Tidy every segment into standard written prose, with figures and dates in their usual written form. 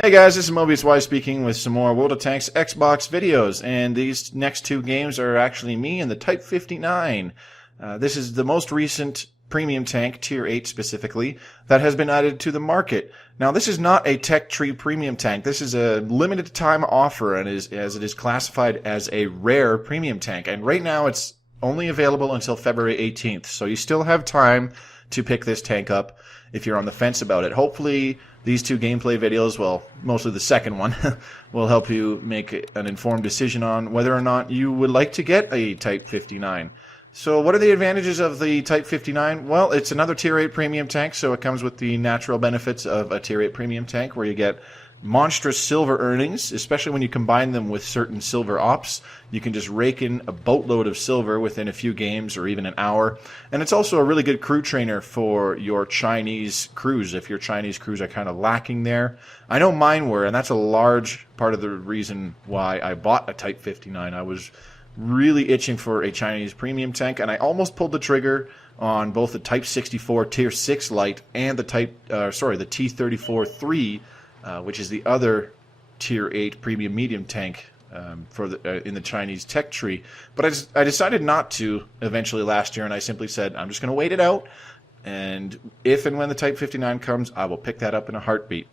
Hey guys, this is Mobius Y speaking with some more World of Tanks Xbox videos, and these next two games are actually me and the Type 59. This is the most recent premium tank, Tier 8 specifically, that has been added to the market. Now this is not a Tech Tree premium tank, this is a limited time offer and as it is classified as a rare premium tank, and right now it's only available until February 18th, so you still have time to pick this tank up if you're on the fence about it. Hopefully these two gameplay videos, well, mostly the second one, will help you make an informed decision on whether or not you would like to get a Type 59. So what are the advantages of the Type 59? Well, it's another Tier 8 premium tank, so it comes with the natural benefits of a Tier 8 premium tank where you get monstrous silver earnings, especially when you combine them with certain silver ops. You can just rake in a boatload of silver within a few games or even an hour. And it's also a really good crew trainer for your Chinese crews, if your Chinese crews are kind of lacking there. I know mine were, and that's a large part of the reason why I bought a Type 59. I was really itching for a Chinese premium tank, and I almost pulled the trigger on both the Type 64 Tier 6 Light and the the T-34-3, which is the other Tier 8 premium medium tank in the Chinese tech tree. But I decided not to eventually last year, and I simply said, I'm just going to wait it out, and if and when the Type 59 comes, I will pick that up in a heartbeat.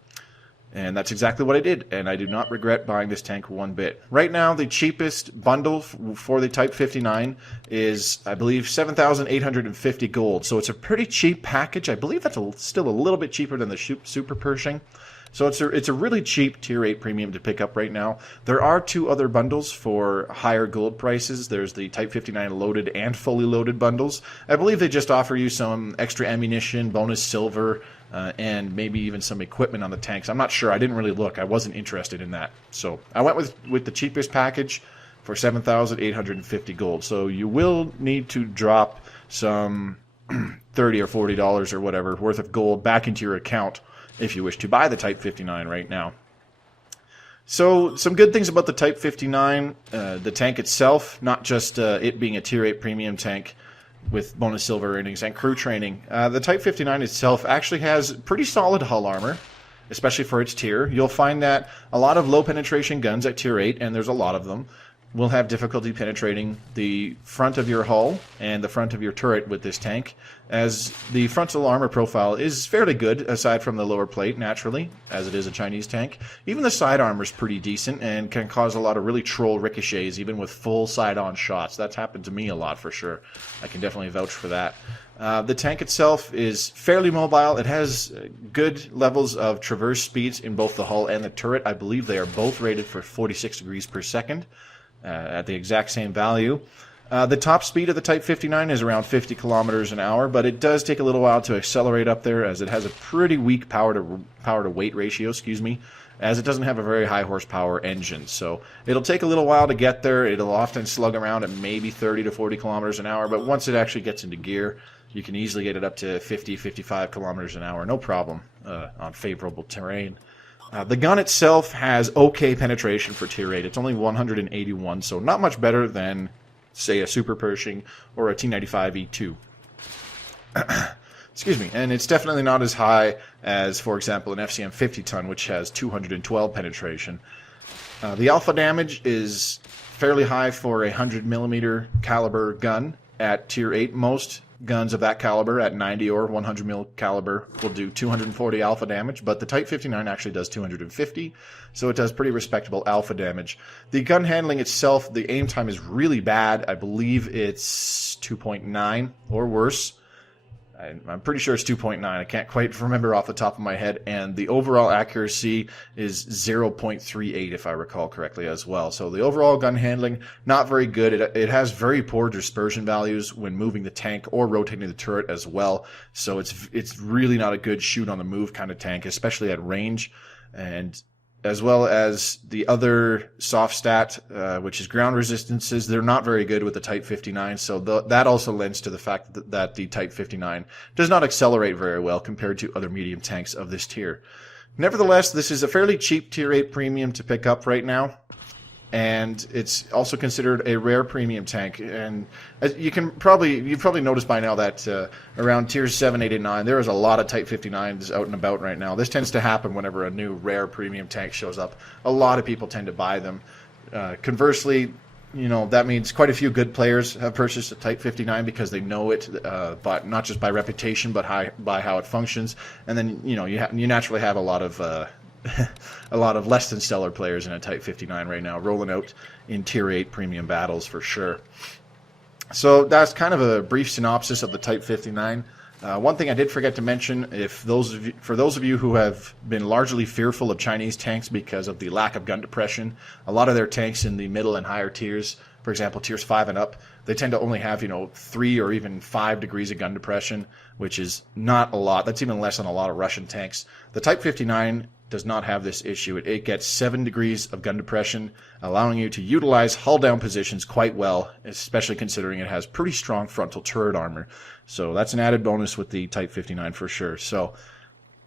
And that's exactly what I did, and I do not regret buying this tank one bit. Right now, the cheapest bundle for the Type 59 is, I believe, 7,850 gold. So it's a pretty cheap package. I believe that's still a little bit cheaper than the Super Pershing. So it's a really cheap Tier 8 premium to pick up right now. There are two other bundles for higher gold prices. There's the Type 59 loaded and fully loaded bundles. I believe they just offer you some extra ammunition, bonus silver, and maybe even some equipment on the tanks. I'm not sure. I didn't really look. I wasn't interested in that. So I went with the cheapest package for 7,850 gold. So you will need to drop some $30 or $40 or whatever worth of gold back into your account if you wish to buy the Type 59 right now. So some good things about the Type 59, the tank itself, not just it being a Tier 8 premium tank with bonus silver earnings and crew training. The Type 59 itself actually has pretty solid hull armor, especially for its tier. You'll find that a lot of low penetration guns at Tier 8, and there's a lot of them, will have difficulty penetrating the front of your hull and the front of your turret with this tank, as the frontal armor profile is fairly good aside from the lower plate, naturally, as it is a Chinese tank. Even the side armor is pretty decent and can cause a lot of really troll ricochets even with full side-on shots. That's happened to me a lot for sure. I can definitely vouch for that. The tank itself is fairly mobile. It has good levels of traverse speeds in both the hull and the turret. I believe they are both rated for 46 degrees per second. At the exact same value. The top speed of the Type 59 is around 50 kilometers an hour, but it does take a little while to accelerate up there, as it has a pretty weak power to weight ratio, as it doesn't have a very high horsepower engine. So it'll take a little while to get there. It'll often slug around at maybe 30 to 40 kilometers an hour, but once it actually gets into gear, you can easily get it up to 50, 55 kilometers an hour, no problem, on favorable terrain. The gun itself has okay penetration for Tier 8. It's only 181, so not much better than, say, a Super Pershing or a T95E2. Excuse me. And it's definitely not as high as, for example, an FCM 50-ton, which has 212 penetration. The alpha damage is fairly high for a 100mm caliber gun at Tier 8. Most guns of that caliber at 90 or 100mm caliber will do 240 alpha damage, but the Type 59 actually does 250, so it does pretty respectable alpha damage. The gun handling itself, the aim time is really bad. I believe it's 2.9 or worse. I'm pretty sure it's 2.9. I can't quite remember off the top of my head. And the overall accuracy is 0.38, if I recall correctly, as well. So the overall gun handling, not very good. It has very poor dispersion values when moving the tank or rotating the turret as well. So it's really not a good shoot on the move kind of tank, especially at range. And as well as the other soft stat, which is ground resistances, they're not very good with the Type 59, so that also lends to the fact that the Type 59 does not accelerate very well compared to other medium tanks of this tier. Nevertheless, this is a fairly cheap Tier 8 premium to pick up right now, and it's also considered a rare premium tank. And you've probably noticed by now that around tiers 7, 8, and 9, there is a lot of Type 59s out and about right now. This tends to happen whenever a new rare premium tank shows up. A lot of people tend to buy them. Conversely, that means quite a few good players have purchased a Type 59 because they know it, but not just by reputation, but by how it functions. And then you naturally have a lot of a lot of less than stellar players in a Type 59 right now, rolling out in Tier 8 premium battles for sure. So that's kind of a brief synopsis of the Type 59. One thing I did forget to mention, for those of you who have been largely fearful of Chinese tanks because of the lack of gun depression, a lot of their tanks in the middle and higher tiers, for example, tiers 5 and up, they tend to only have 3 or even 5 degrees of gun depression, which is not a lot. That's even less than a lot of Russian tanks. The Type 59 does not have this issue. It gets 7 degrees of gun depression, allowing you to utilize hull down positions quite well, especially considering it has pretty strong frontal turret armor. So that's an added bonus with the Type 59 for sure. So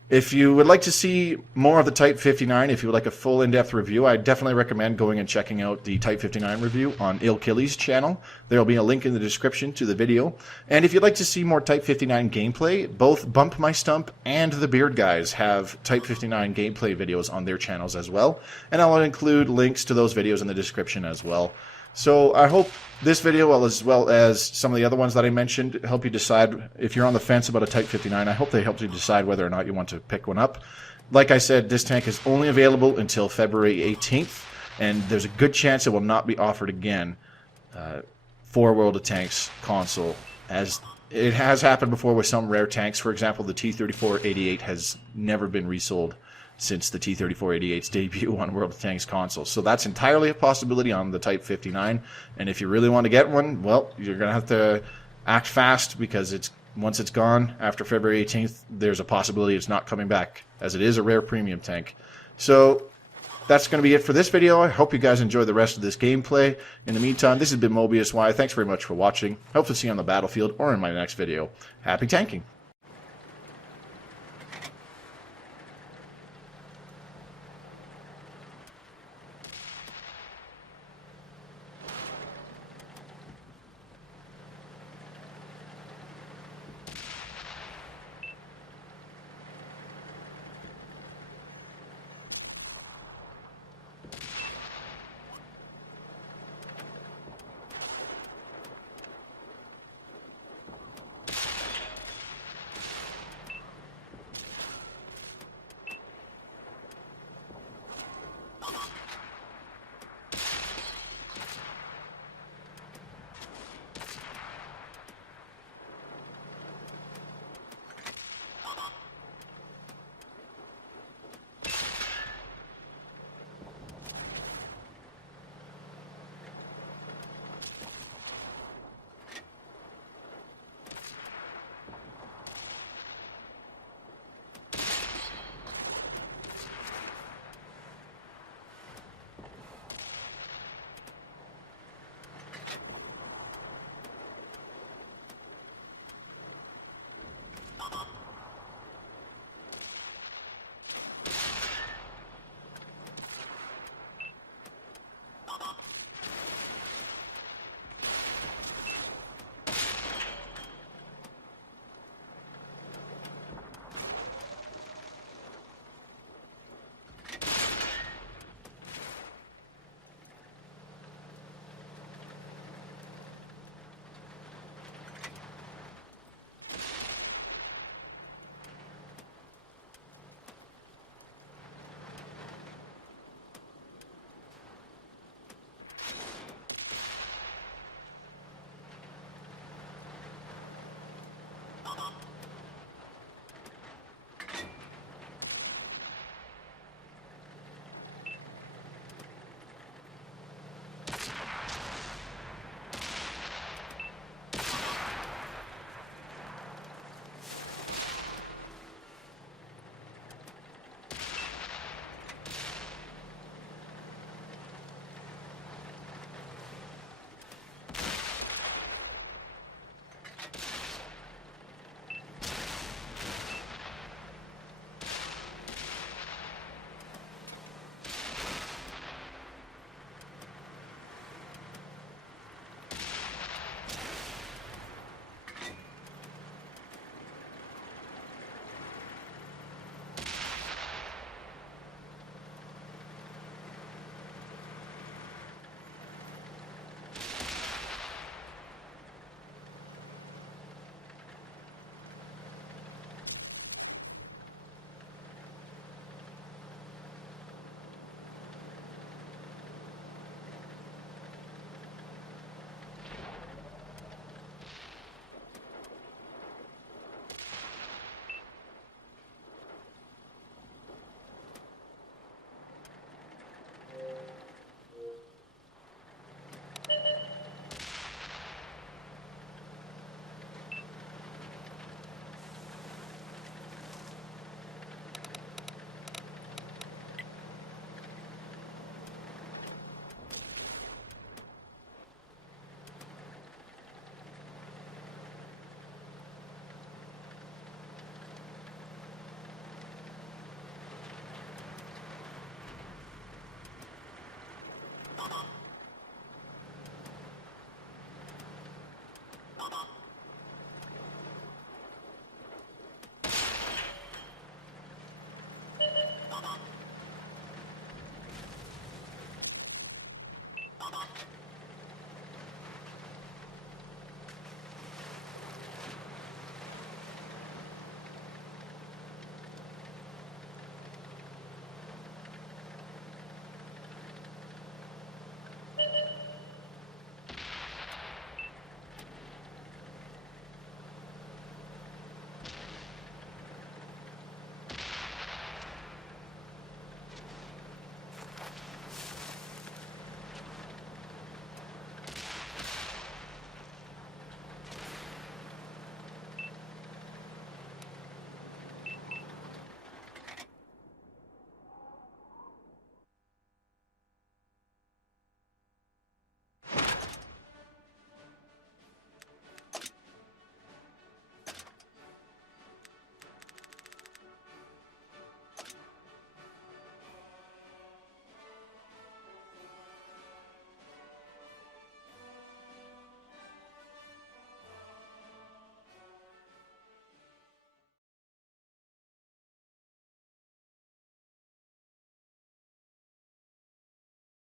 if you would like to see more of the Type 59, if you would like a full in-depth review, I definitely recommend going and checking out the Type 59 review on Ilkilly's channel. There will be a link in the description to the video. And if you'd like to see more Type 59 gameplay, both Bump My Stump and the Beard Guys have Type 59 gameplay videos on their channels as well. And I'll include links to those videos in the description as well. So I hope this video, as well as some of the other ones that I mentioned, help you decide if you're on the fence about a Type 59. I hope they helped you decide whether or not you want to pick one up. Like I said, this tank is only available until February 18th, and there's a good chance it will not be offered again for World of Tanks console, as it has happened before with some rare tanks. For example, the T-34-88 has never been resold since the T-34-88's debut on World of Tanks console. So that's entirely a possibility on the Type 59. And if you really want to get one, well, you're going to have to act fast, because once it's gone after February 18th, there's a possibility it's not coming back, as it is a rare premium tank. So that's going to be it for this video. I hope you guys enjoy the rest of this gameplay. In the meantime, this has been Mobius Y. Thanks very much for watching. Hope to see you on the battlefield or in my next video. Happy tanking!